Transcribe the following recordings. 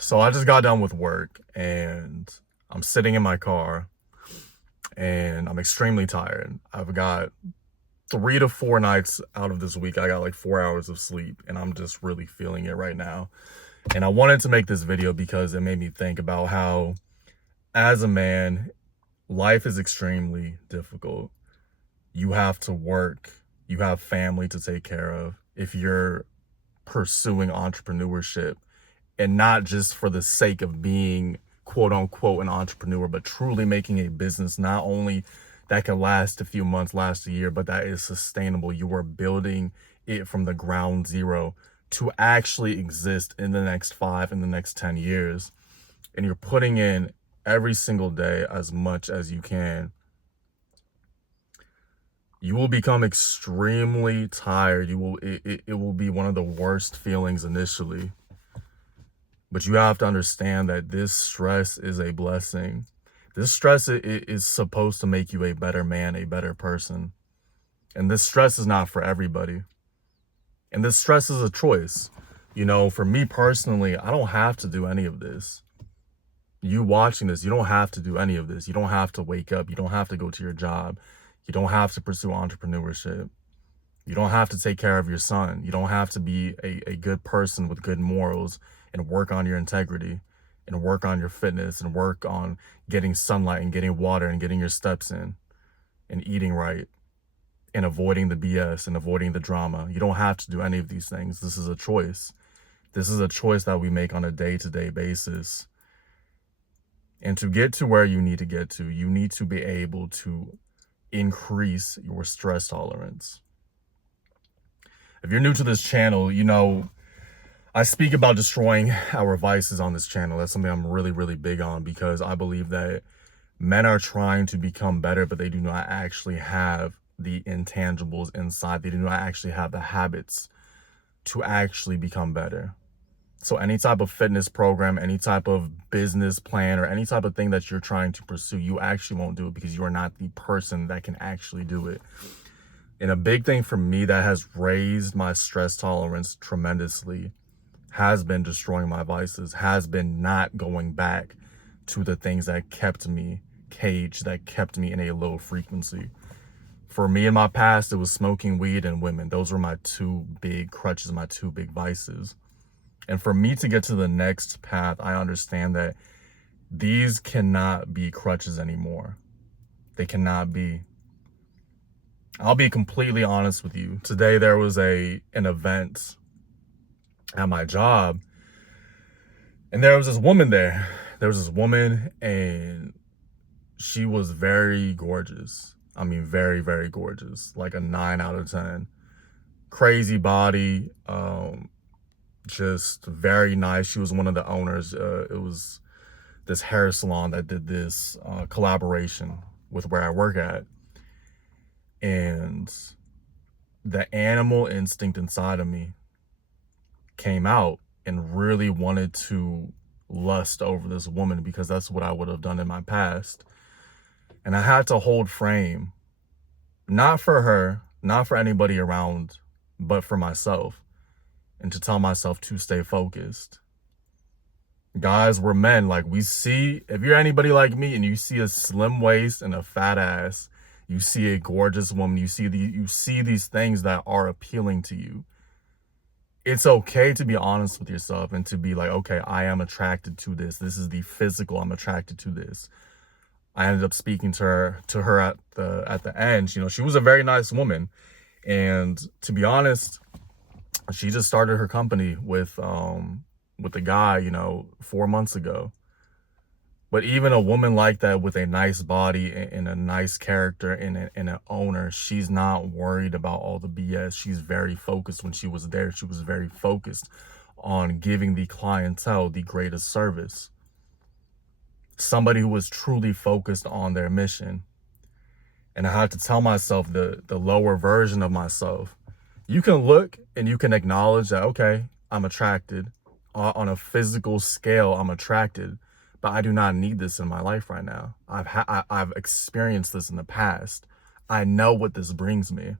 So I just got done with work and I'm sitting in my car and I'm extremely tired. I've got 3 to 4 nights out of this week. I got like 4 hours of sleep and I'm just really feeling it right now. And I wanted to make this video because it made me think about how, as a man, life is extremely difficult. You have to work, you have family to take care of. If you're pursuing entrepreneurship, and not just for the sake of being quote unquote an entrepreneur, but truly making a business not only that can last a few months, last a year, but that is sustainable. You are building it from the ground zero to actually exist in the next 5, in the next 10 years. And you're putting in every single day as much as you can. You will become extremely tired. It will be one of the worst feelings initially. But you have to understand that this stress is a blessing. This stress is supposed to make you a better man, a better person. And this stress is not for everybody. And this stress is a choice. You know, for me personally, I don't have to do any of this. You watching this, you don't have to do any of this. You don't have to wake up. You don't have to go to your job. You don't have to pursue entrepreneurship. You don't have to take care of your son. You don't have to be a good person with good morals and work on your integrity and work on your fitness and work on getting sunlight and getting water and getting your steps in and eating right and avoiding the BS and avoiding the drama. You don't have to do any of these things. This is a choice. This is a choice that we make on a day-to-day basis. And to get to where you need to get to, you need to be able to increase your stress tolerance. If you're new to this channel, you know, I speak about destroying our vices on this channel. That's something I'm really, really big on because I believe that men are trying to become better, but they do not actually have the intangibles inside. They do not actually have the habits to actually become better. So any type of fitness program, any type of business plan, or any type of thing that you're trying to pursue, you actually won't do it because you are not the person that can actually do it. And a big thing for me that has raised my stress tolerance tremendously has been destroying my vices, has been not going back to the things that kept me caged, that kept me in a low frequency. For me in my past, it was smoking weed and women. Those were my two big crutches, my two big vices. And for me to get to the next path, I understand that these cannot be crutches anymore. They cannot be. I'll be completely honest with you. Today there was an event at my job, and there was this woman there. There was this woman, and she was very gorgeous. I mean, very, very gorgeous. Like a 9 out of 10. Crazy body, just very nice. She was one of the owners. It was this hair salon that did this collaboration with where I work at. And the animal instinct inside of me came out and really wanted to lust over this woman because that's what I would have done in my past. And I had to hold frame, not for her, not for anybody around, but for myself, and to tell myself to stay focused. Guys, we're men. Like, we see, if you're anybody like me and you see a slim waist and a fat ass, you see a gorgeous woman, you see these things that are appealing to you. It's okay to be honest with yourself and to be like, okay, I am attracted to this. This is the physical. I'm attracted to this. I ended up speaking to her at the end. You know, she was a very nice woman, and to be honest, she just started her company with the guy, you know, 4 months ago. But even a woman like that with a nice body and a nice character and an owner, she's not worried about all the BS. She's very focused. When she was there, she was very focused on giving the clientele the greatest service. Somebody who was truly focused on their mission. And I had to tell myself, the lower version of myself, you can look and you can acknowledge that, okay, I'm attracted. On a physical scale, I'm attracted. But I do not need this in my life right now. I've experienced this in the past. I know what this brings me.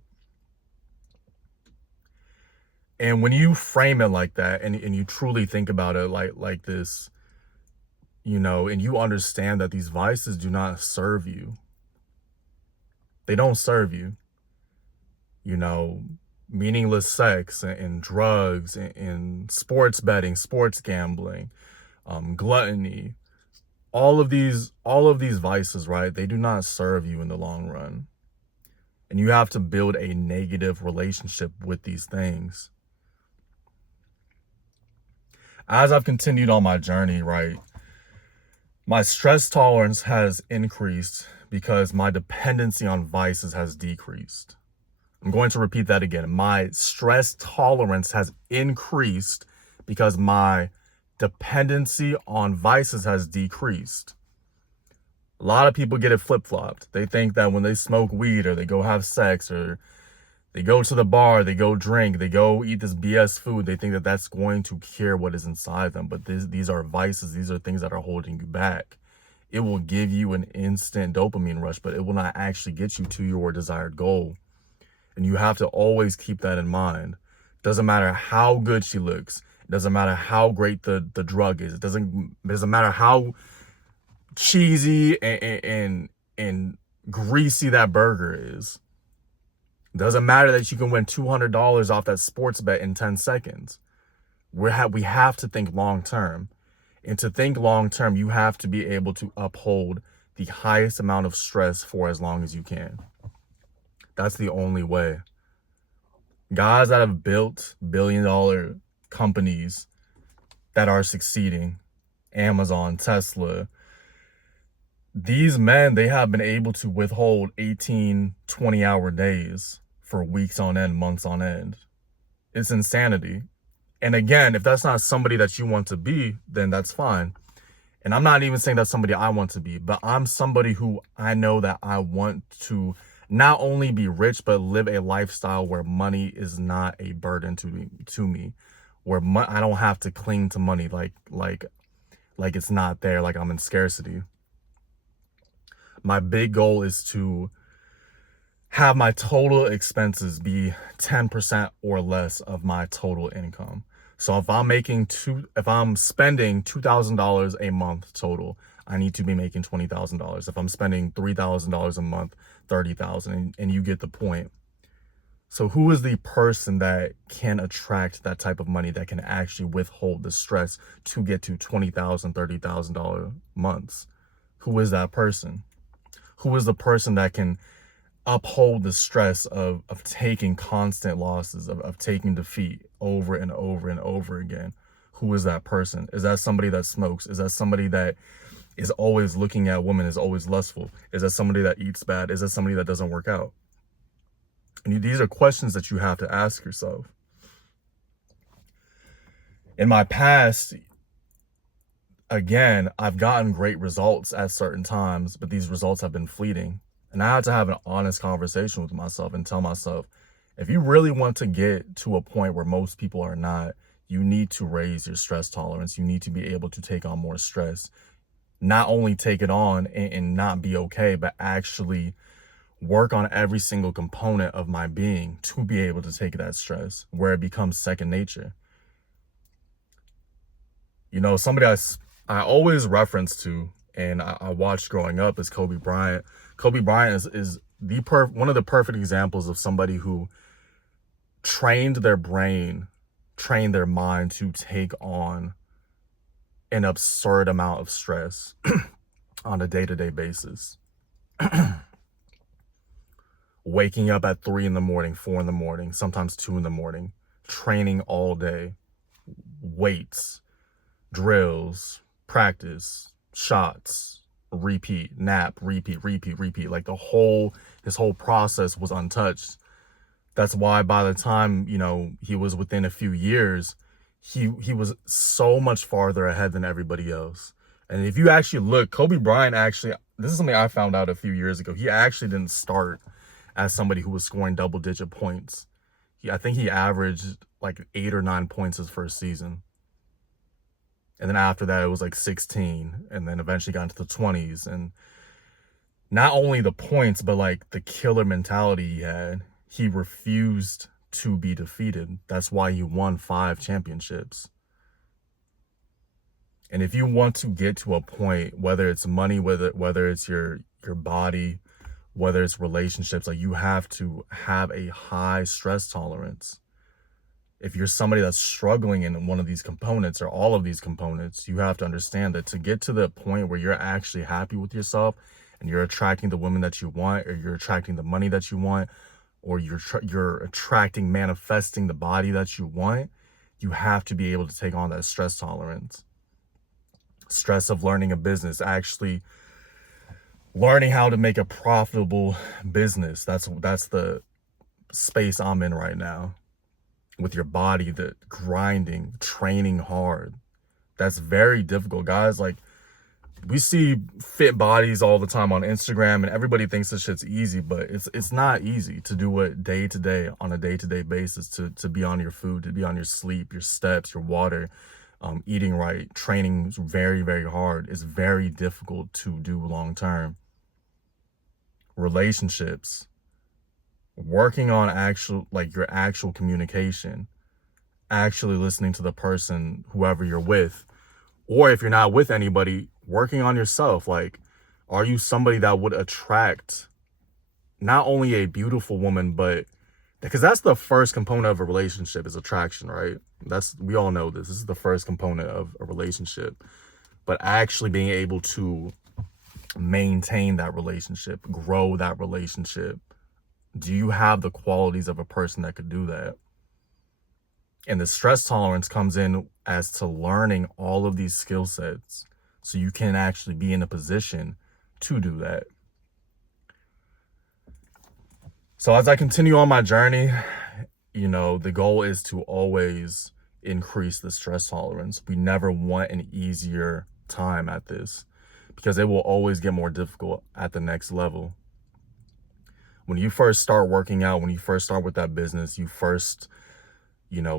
And when you frame it like that, and you truly think about it like this, you know, and you understand that these vices do not serve you. They don't serve you. You know, meaningless sex and drugs and sports betting, sports gambling, gluttony, all of these vices, right? They do not serve you in the long run. And you have to build a negative relationship with these things. As I've continued on my journey, right, my stress tolerance has increased because my dependency on vices has decreased. I'm going to repeat that again. My stress tolerance has increased because my dependency on vices has decreased. A lot of people get it flip-flopped. They think that when they smoke weed or they go have sex or they go to the bar, they go drink, they go eat this BS food, they think that that's going to cure what is inside them. But these are vices. These are things that are holding you back. It will give you an instant dopamine rush, but it will not actually get you to your desired goal. And you have to always keep that in mind. Doesn't matter how good she looks. It doesn't matter how great the drug is. It doesn't matter how cheesy and greasy that burger is. It doesn't matter that you can win $200 off that sports bet in 10 seconds. We have to think long term. And to think long term, you have to be able to uphold the highest amount of stress for as long as you can. That's the only way. Guys that have built billion-dollar companies that are succeeding, Amazon, Tesla, these men, they have been able to withhold 18, 20-hour days for weeks on end, months on end. It's insanity. And again, if that's not somebody that you want to be, then that's fine. And I'm not even saying that's somebody I want to be, but I'm somebody who I know that I want to not only be rich, but live a lifestyle where money is not a burden to me, where I don't have to cling to money like it's not there, like I'm in scarcity. My big goal is to have my total expenses be 10% or less of my total income. So if I'm spending $2,000 a month total, I need to be making $20,000. If I'm spending $3,000 a month, $30,000, and you get the point. So who is the person that can attract that type of money that can actually withhold the stress to get to $20,000, $30,000 months? Who is that person? Who is the person that can uphold the stress of taking constant losses, of taking defeat over and over and over again? Who is that person? Is that somebody that smokes? Is that somebody that is always looking at women, is always lustful? Is that somebody that eats bad? Is that somebody that doesn't work out? And these are questions that you have to ask yourself. In my past, again, I've gotten great results at certain times, but these results have been fleeting. And I had to have an honest conversation with myself and tell myself, if you really want to get to a point where most people are not, you need to raise your stress tolerance. You need to be able to take on more stress. Not only take it on and not be okay, but actually work on every single component of my being to be able to take that stress where it becomes second nature. You know, somebody I always reference to and I watched growing up is Kobe Bryant. Kobe Bryant is one of the perfect examples of somebody who trained their brain, trained their mind to take on an absurd amount of stress on a day-to-day basis. Waking up at 3 in the morning, 4 in the morning, sometimes 2 in the morning, training all day, weights, drills, practice, shots, repeat, nap, repeat. Like his whole process was untouched. That's why by the time, you know, he was within a few years, he was so much farther ahead than everybody else. And if you actually look, Kobe Bryant this is something I found out a few years ago. He actually didn't start as somebody who was scoring double-digit points. I think he averaged like 8 or 9 points his first season. And then after that, it was like 16. And then eventually got into the 20s. And not only the points, but like the killer mentality he had. He refused to be defeated. That's why he won 5 championships. And if you want to get to a point, whether it's money, whether it's your body, whether it's relationships, like, you have to have a high stress tolerance. If you're somebody that's struggling in one of these components or all of these components, you have to understand that to get to the point where you're actually happy with yourself and you're attracting the women that you want, or you're attracting the money that you want, or you're attracting, manifesting the body that you want, you have to be able to take on that stress tolerance. Stress of learning a business, actually learning how to make a profitable business. That's the space I'm in right now. With your body, the grinding, training hard. That's very difficult, guys. Like, we see fit bodies all the time on Instagram, and everybody thinks this shit's easy, but it's not easy to do it day to day, on a day-to-day basis, to be on your food, to be on your sleep, your steps, your water, eating right, training is very, very hard. It's very difficult to do long term. Relationships, working on your actual communication, actually listening to the person, whoever you're with, or if you're not with anybody, working on yourself. Like, are you somebody that would attract not only a beautiful woman, but because that's the first component of a relationship, is attraction, right? We all know this is the first component of a relationship. But actually being able to maintain that relationship, grow that relationship, do you have the qualities of a person that could do that? And the stress tolerance comes in as to learning all of these skill sets so you can actually be in a position to do that. So as I continue on my journey, the goal is to always increase the stress tolerance. We never want an easier time at this, because it will always get more difficult at the next level. When you first start working out, when you first start with that business, you first,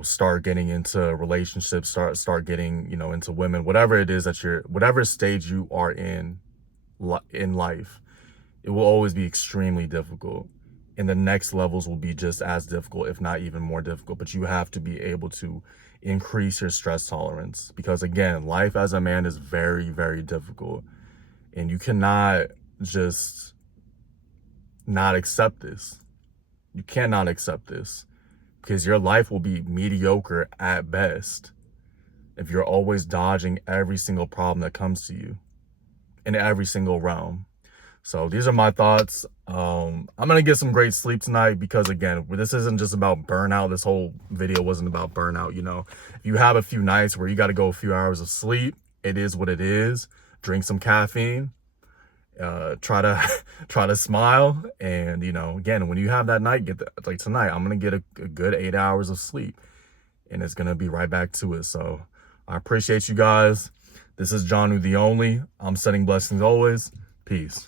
start getting into relationships, start getting, into women, whatever it is whatever stage you are in life, it will always be extremely difficult. And the next levels will be just as difficult, if not even more difficult. But you have to be able to increase your stress tolerance, because again, life as a man is very, very difficult. And you cannot just not accept this. You cannot accept this, because your life will be mediocre at best if you're always dodging every single problem that comes to you in every single realm. So these are my thoughts. I'm gonna get some great sleep tonight, because again, this isn't just about burnout. This whole video wasn't about burnout. If you have a few nights where you got to go a few hours of sleep, it is what it is. Drink some caffeine, try to smile, and again, when you have that night, like tonight, I'm gonna get a good 8 hours of sleep, and it's gonna be right back to it. So I appreciate you guys. This is John the Only. I'm sending blessings always. Peace.